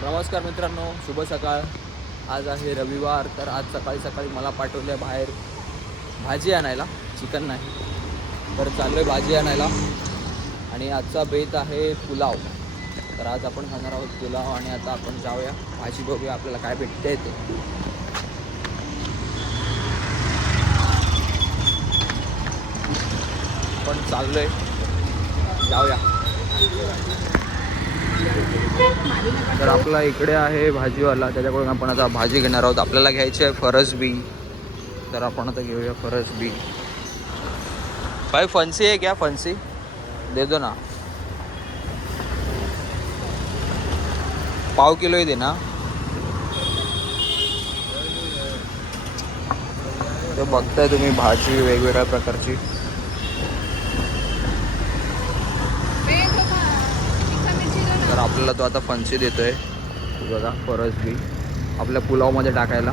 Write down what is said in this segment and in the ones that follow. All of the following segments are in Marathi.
तर नमस्कार मित्रांनो, शुभ सकाळ. आज आहे रविवार. तर आज सकाळी सकाळी मला पाठवलं आहे बाहेर भाजी आणायला, चिकन नाही. तर चाललो आहे भाजी आणायला आणि आजचा बेत आहे पुलाव. तर आज आपण खाणार आहोत पुलाव आणि आता आपण जाऊया भाजी बघूया आपल्याला काय भेटते ते. आपण चाललो आहे, जाऊया. तर आपला इकडे आहे भाजीवाला, त्याच्याकडून आपण आता भाजी घेणार आहोत. आपल्याला घ्यायची आहे फरसबी. तर आपण आता घेऊया फरसबी. भाई फणसी आहे क्या? फणसी दे दो ना, पाव किलो ही दे ना. तर बघताय तुम्ही भाजी वेगवेगळ्या प्रकारची. तर आपल्याला तो आता फणसी देतोय बघा, फरसबी आपल्या पुलावमध्ये टाकायला.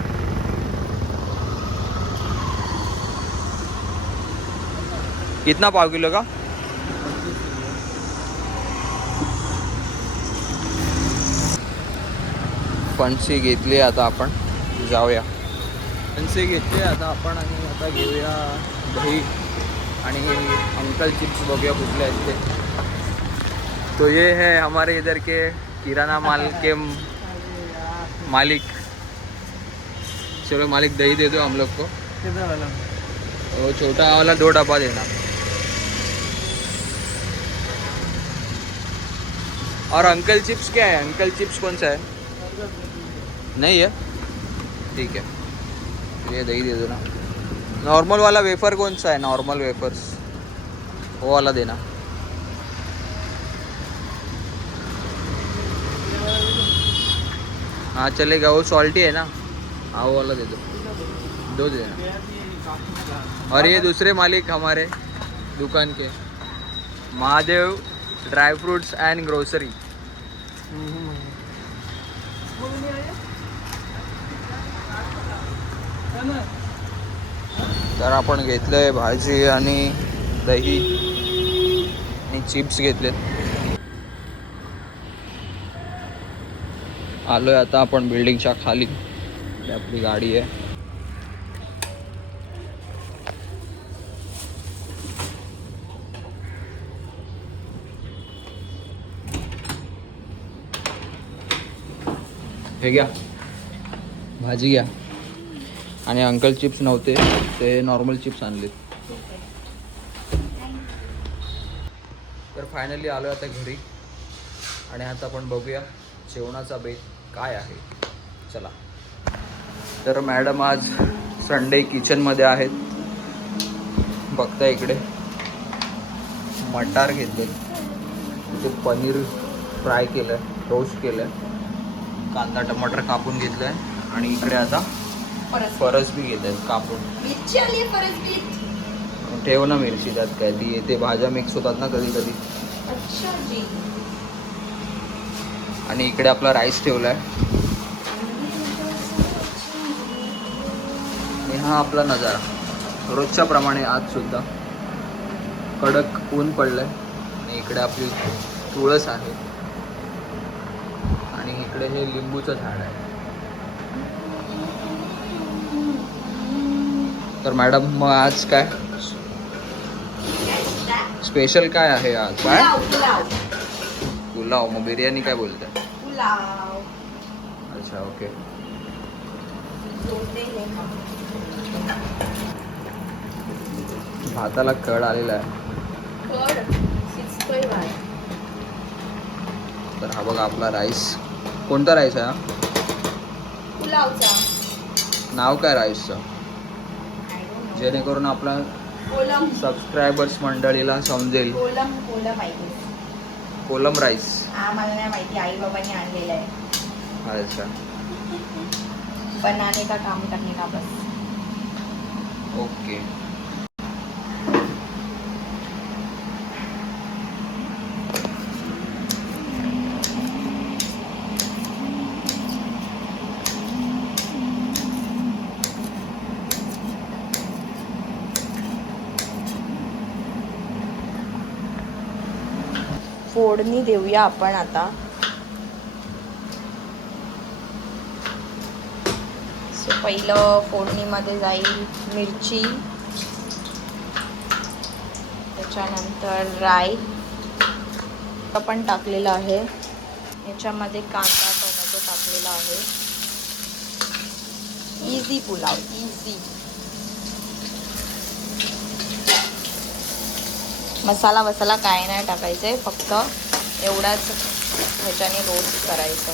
कितना पाव किलो का? फणसी घेतली आता आपण जाऊया. फणसी घेतली आता आपण आणि आता घेऊया दही आणि अंकल चिप्स बघूया कुठले आहेत ते. तो ये है हमारे इधर के किराना माल के मालिक. चलो मालिक दही दे दो हम लोग को. कितना वाला? वो छोटा वाला 2 डब्बा देना. और अंकल चिप्स क्या है? अंकल चिप्स कौन सा है? नहीं है, ठीक है. ये दही दे दो ना. नॉर्मल वाला वेफर कौन सा है? नॉर्मल वेफर्स वो वाला देना. हाँ चलेगा, वो सॉल्टी है ना. हाँ वो वाला दे दो दे देना. और ये दूसरे मालिक हमारे दुकान के, Mahadev dry fruits and grocery. तर आपण घेतलंय भाजी आणि दही आणि चिप्स घेतलेत. आलोय आता आपण बिल्डिंगच्या खाली. आपली गाडी आहे. हे घ्या भाजी घ्या. आणि अंकल चिप्स नव्हते, ते नॉर्मल चिप्स आणलेत. तर फायनली आलो आता घरी आणि आता आपण बघूया जेवणाचा बेत काय आहे. चला. तर मॅडम आज संडे किचनमध्ये आहेत. बघता इकडे मटार घेतले, इथे पनीर फ्राय केलं, रोस्ट केलं, कांदा टमाटर कापून घेतलं आहे आणि इकडे आता फरसबी घेत आहेत कापून. ठेव ना मिरची, त्यात काय ती ते भाज्या मिक्स होतात ना कधी कधी. आणि इकडे आपला राईस ठेवला आहे. आणि हा आपला नजारा रोजच्या प्रमाणे आज सुद्धा कडक ऊन पडलंय. आणि इकडे आपली तुळस आहे आणि इकडे हे लिंबूचं झाड आहे. तर मॅडम मग आज काय स्पेशल काय आहे आज? काय पुलाव. मग बिर्याणी काय बोलताय? पुलाव. अच्छा ओके. भाताला कड आलेला आहे. तर हा बघा आपला राईस. कोणता राईस आहे हा? पुलावचा. नाव काय राईसचं? जेणेकरून आपला कोलम. सबस्क्रायबर्स मंडळीला समजेल. कोलम माहिती. कोलम राईस. हा मला नाही माहिती, आई बाबांनी आणलेला आहे. अच्छा बनाने का काम करने का बस. ओके. फोडणी देऊया आपण आता. सो पहिलं फोडणीमध्ये जाईल मिरची, त्याच्यानंतर राई पण टाकलेलं आहे, याच्यामध्ये कांदा टोमॅटो टाकलेला आहे. Easy pulao, easy. मसाला काय नाही टाकायचं आहे, फक्त एवढाच ह्याच्याने रोस्ट करायचं.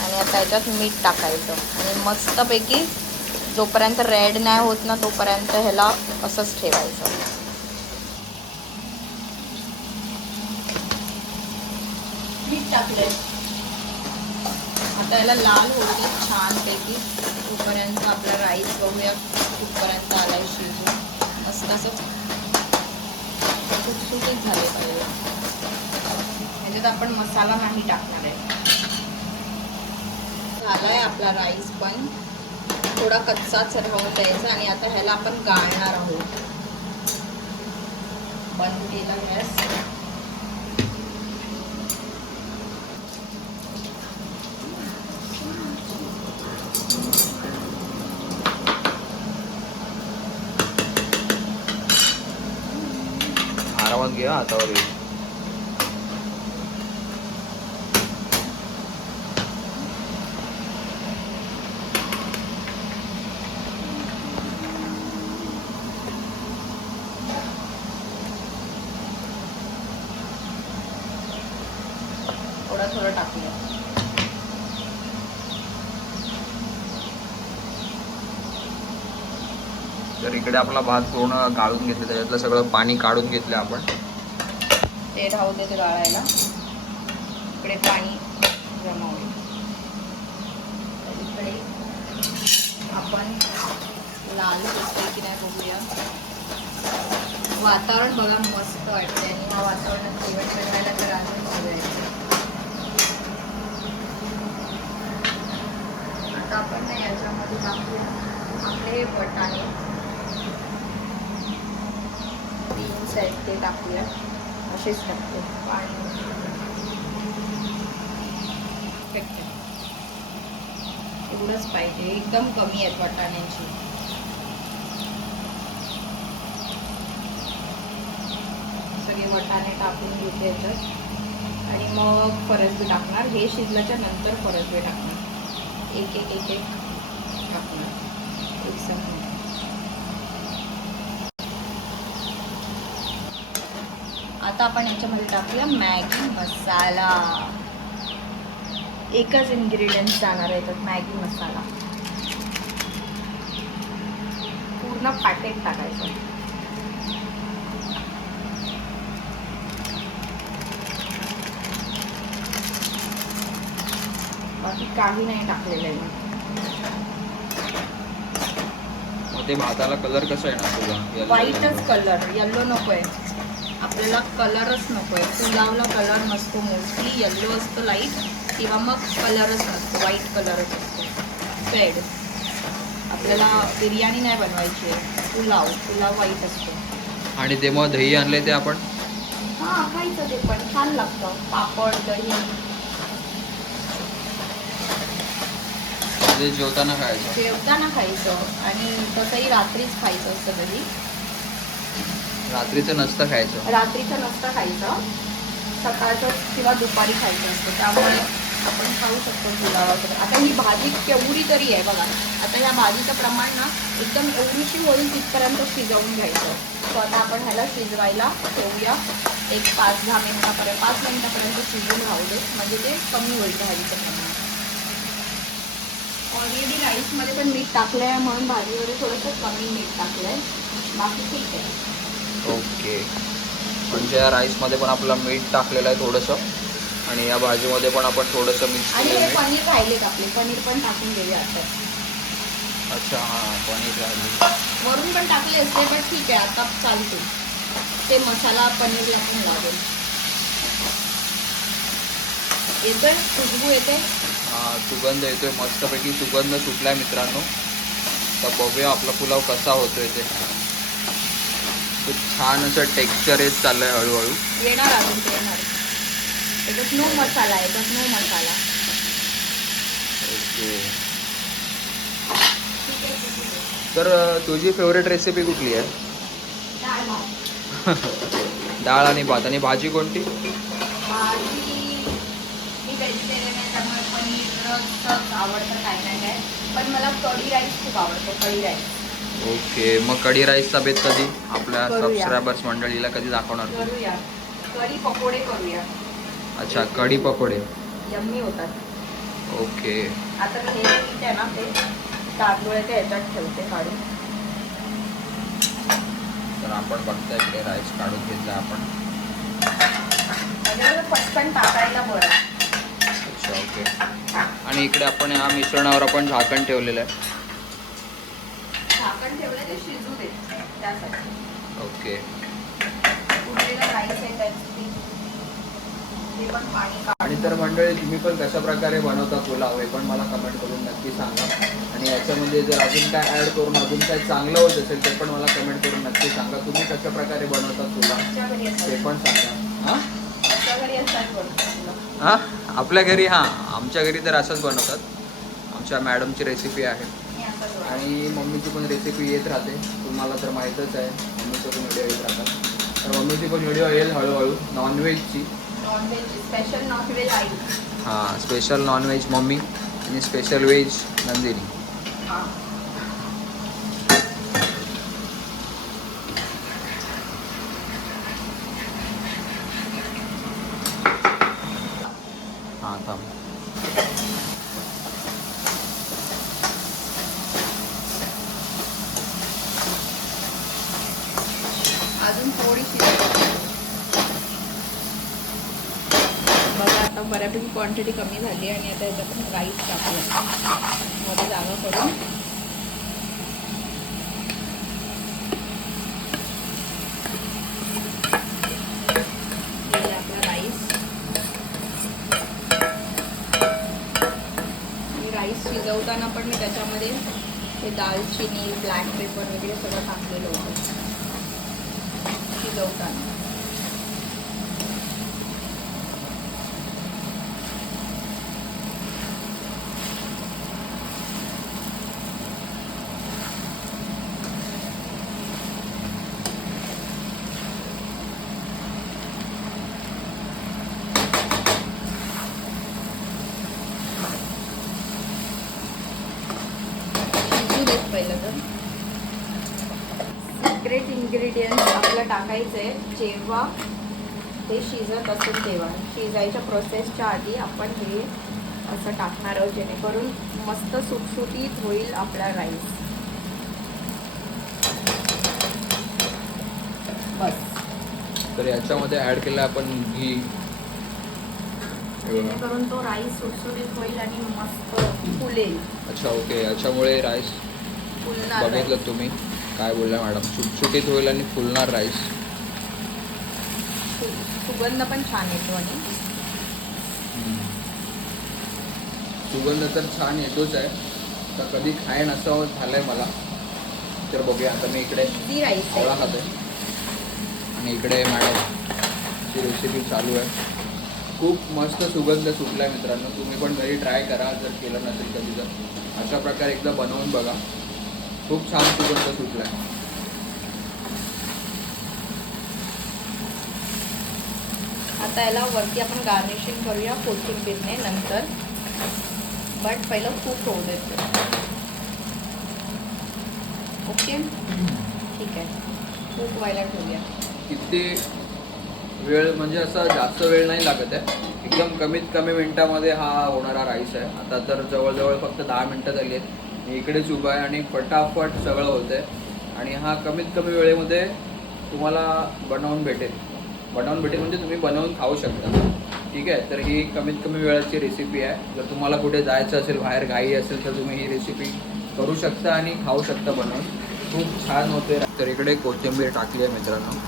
आणि आता ह्याच्यात मीठ टाकायचं आणि मस्तपैकी जोपर्यंत रेड नाही होत ना तोपर्यंत ह्याला असंच ठेवायचं. मीठ टाकले, आता याला लाल होती छानपैकी. तोपर्यंत आपला राईस बघूया कुठपर्यंत आलाय शिजून. मस्त असं सुटसुटीत झाले पाहिजे. ह्याच्यात आपण मसाला नाही टाकणार आहे. झालाय आपला राईस पण थोडा कच्चाच राहून द्यायचा. आणि आता ह्याला आपण गाळणार आहोत. बंद केला गॅस. आरामात घ्या हातावर येईल. थोडं टाकूया. तर इकडे आपला भात पूर्ण गाळून घेतलं, त्याच्यातलं सगळं पाणी काढून घेतलं आपण. ते राहू दे गाळायला. इकडे पाणी जमवले. इकडे आपण लाल होते की नाही बघूया. वातावरण बघा मस्त वाटते आणि ह्या वातावरणात जेवण बनवायला तर अजून मजा येते. आता आपण नाही याच्यामध्ये टाकूया आपले बटाणे, बीन्स आहेत ते टाकूया. असेच टाकते पाणी एवढंच पाहिजे, एकदम कमी आहेत वाटाण्याची. सगळे वाटाणे टाकून घेते याच्यात आणि मग फरसबी टाकणार. हे शिजल्याच्या नंतर फरसबी टाकणार. एक एक एक एक टाकणार एक संग. आता आपण याच्यामध्ये टाकूया मॅगी मसाला. एकच इन्ग्रेडियंट जाणार आहे त्यात, मॅगी मसाला. पूर्ण पॅकेट टाकायचं. बाकी काही नाही टाकलेलं आहे. मग ते भाताला कलर कसा येणार तुला? व्हाईटच कलर, येल्लो नको आहे आपल्याला. कलरच नको आहे. पुलावला कलर नसतो मोस्टली, येल्लो असतो लाईट किंवा मग कलरच नसतो, व्हाईट कलरच असतो. रेड आपल्याला बिर्याणी नाही बनवायची आहे, पुलाव व्हाईट असतो. आणि ते मग दही आणले ते आपण हां खायचं, ते पण छान लागतं. पापड दही ते जेवताना खायचं. जेवताना खायचं आणि तसंही रात्रीच खायचं असतं. दही रात्रीचं नसतं खायचं. रात्रीचं नसतं खायचं, सकाळचं किंवा दुपारी खायचं असतं. त्यामुळे आपण खाऊ शकतो पुलावाकडे. आता ही भाजी केवढी तरी आहे बघा. आता ह्या भाजीचं प्रमाण ना एकदम एवढीशी होईल तिथपर्यंत शिजवून घ्यायचं. सो आता आपण ह्याला शिजवायला ठेवूया एक 5-10 मिनिटापर्यंत. 5 मिनिटापर्यंत शिजून राहू दे, म्हणजे ते कमी होईल भाजीचं प्रमाण. ऑलरेडी राईसमध्ये पण मीठ टाकलं आहे म्हणून भाजीमध्ये थोडंसं कमी मीठ टाकलं आहे, बाकी ठीक आहे. ओके. म्हणजे या राईसमध्ये पण आपलं मीठ टाकलेलं आहे थोडंसं आणि या भाजीमध्ये पण आपण थोडंसं मिक्स आणि केलं. हे पनीर राहिलेत आपले, पनीर पण टाकून घेऊया आता. अच्छा हां, पनीर राहिली. वरून पण टाकले असते पण ठीक आहे, आता चालते. ते मसाला पनीरला पण लागेल. येतोय खुशबू येते. हां, सुगंध येतोय, मस्तपैकी सुगंध सुटलाय मित्रांनो. तर बघूया आपला पुलाव कसा होतोय ते. खूप छान असं टेक्स्चर येत चाललंय हळूहळू. येणार अजून ते येणार. त्याच्यात नो मसाला आहे, त्याच्यात नो मसाला. ओके. ठीक आहे, ठीक आहे. तर तुझी फेवरेट रेसिपी कुठली आहे? डाळ भात. डाळ आणि भात. आणि भाजी कोणती? भाजी मी व्हेजिटेरियन आहे त्यामुळे पनीरच आवडतं काय काय काय. पण मला कढी राईस खूप आवडतो, कढी राईस. ओके. मग कढी राईसचा बेत कधी आपल्या करूया. सबस्क्रायबर्स मंडळीला कधी दाखवणार तू? करूया, कढी पकोडे करूया. अच्छा, कढी पकोडे. यम्मी होतात. ओके. आता मी हे पीठ आहे ना ते तांदूळाच्या ह्याच्यात ठेवते काढून. तर आपण बघता इकडे राईस काढून घेतला आपण. म्हणजे पटकन टाकायला बरं. अच्छा, ओके. आणि इकडे आपण या मिश्रणावर आपण झाकण ठेवलेलं आहे. झाकण ठेवलं ते शिजू दे त्यासाठी. ओके. उरलेलं राईस आहे त्याची ते पण पाणी काढ. आणि तर मंडळी तुम्ही पण कशा प्रकारे बनवता पुलाव हे पण मला कमेंट करून नक्की सांगा. आणि याच्यामध्ये जर अजून काय ॲड करून अजून काय चांगलं होत असेल ते पण मला कमेंट करून नक्की सांगा. तुम्ही कशा प्रकारे बनवता पुलाव आमच्या घरी ते असतात. पण सांगा. हां आमच्या घरी असतात बनवलं. हां आपल्या घरी, हां आमच्या घरी तर असंच बनवतात. आमच्या मॅडमची रेसिपी आहे मी असंच बनवते. आणि मम्मीची पण रेसिपी येत राहते. तुम्हाला तर माहीतच आहे मम्मीचं पण व्हिडिओ येत राहतात. तर मम्मीची पण व्हिडिओ येईल हळूहळू नॉनव्हेजची. नॉनव्हेज स्पेशल नॉनव्हेज आई. हां स्पेशल नॉनव्हेज मम्मी आणि स्पेशल व्हेज नंदिनी. हां. हां थांब. अजून थोडीशी बघा आता बऱ्यापैकी क्वांटिटी कमी झाली आणि आता याच्यात राईस टाकूया मध्ये जागा करून. आपला राईस आणि राईस शिजवताना पण मी त्याच्यामध्ये हे दालचिनी ब्लॅक पेपर वगैरे सगळं टाकलेलं होतं शिजवताना. शिजू देत पहिलं तर. सिक्रेट इन्ग्रेडियंट आपलं टाकायचं आहे जेव्हा ते शिजत असेल तेव्हा. शिजायच्या प्रोसेसच्या आधी आपण हे असं टाकणार आहोत जेणेकरून मस्त सुटसुटीत होईल आपला राईस. बस. तर याच्यामध्ये ॲड केलं आपण घी. जेणेकरून तो राईस सुटसुटीत होईल आणि मस्त फुलेल. अच्छा ओके. याच्यामुळे राईस फुलणार बघितलं तुम्ही काय बोलल्या मॅडम, सुटसुटीत होईल आणि फुलणार राईस. सुगंध पण छान येतो आणि सुगंध तर छान येतोच आहे. तर कधी खायन असं झालंय मला. तर बघूया. आता मी इकडे इझी राईस पोळा आहे. खातोय आणि इकडे मॅडमची रेसिपी चालू आहे. खूप मस्त सुगंध सुटला आहे मित्रांनो. तुम्ही पण घरी ट्राय करा जर केलं नसेल कधी तर. अशा प्रकारे एकदा बनवून बघा. खूप छान सुगंध सुटला आहे. आता याला वरती आपण गार्निशिंग करूया कोथिंबीरने नंतर. बट पहिलं खूप होऊ देतो. ओके ठीक आहे. खूप व्हायला ठेवूया. किती वेळ म्हणजे असं जास्त वेळ नाही लागत आहे. एकदम कमीत कमी मिनटामध्ये हा होणारा राईस आहे. आता तर जवळजवळ फक्त 10 मिनटं झाली आहेत. मी इकडेच उभा आहे आणि फटाफट सगळं होतं आहे. आणि हा कमीत कमी वेळेमध्ये तुम्हाला बनवून भेटेल म्हणजे तुम्ही बनवून खाऊ शकता. ठीक आहे. तर ही कमीत कमी वेळाची रेसिपी आहे. जर तुम्हाला कुठे जायचं असेल, बाहेर घाई असेल तर तुम्ही ही रेसिपी करू शकता आणि खाऊ शकता बनवून. खूप छान होते. तर इकडे कोथिंबीर टाकली आहे मित्रांनो.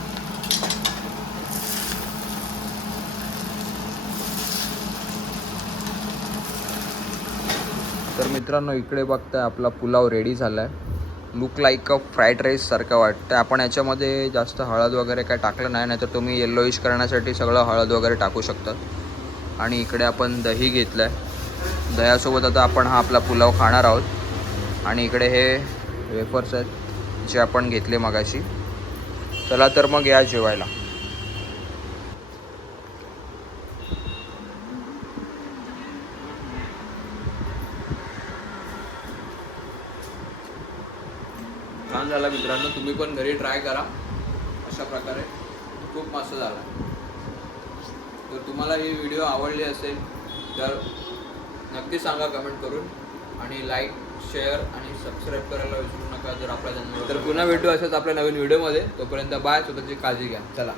तर मित्रांनो इकडे बघताय आपला पुलाव रेडी झाला आहे. Look like a fried rice सारखं वाटतं. आपण याच्यामध्ये जास्त हळद वगैरे काय टाकलं नाही, तर तुम्ही येल्लोइश करण्यासाठी सगळं हळद वगैरे टाकू शकतात. आणि इकडे आपण दही घेतलं आहे. दह्यासोबत आता आपण हा आपला पुलाव खाणार आहोत. आणि इकडे हे वेफर्स आहेत जे आपण घेतले मगाशी. चला तर मग या जेवायला. छान झाला मित्रांनो, तुम्ही पण घरी ट्राय करा अशा प्रकारे. खूप मस्त झाला. तर तुम्हाला ही व्हिडिओ आवडली असेल तर नक्की सांगा कमेंट करून. आणि लाईक, शेअर आणि सबस्क्राईब करायला विसरू नका जर आपल्या चॅनलवर. तर पुन्हा भेटू अशाच आपल्या नवीन व्हिडिओमध्ये. तोपर्यंत बाय. स्वतःची काळजी घ्या. चला.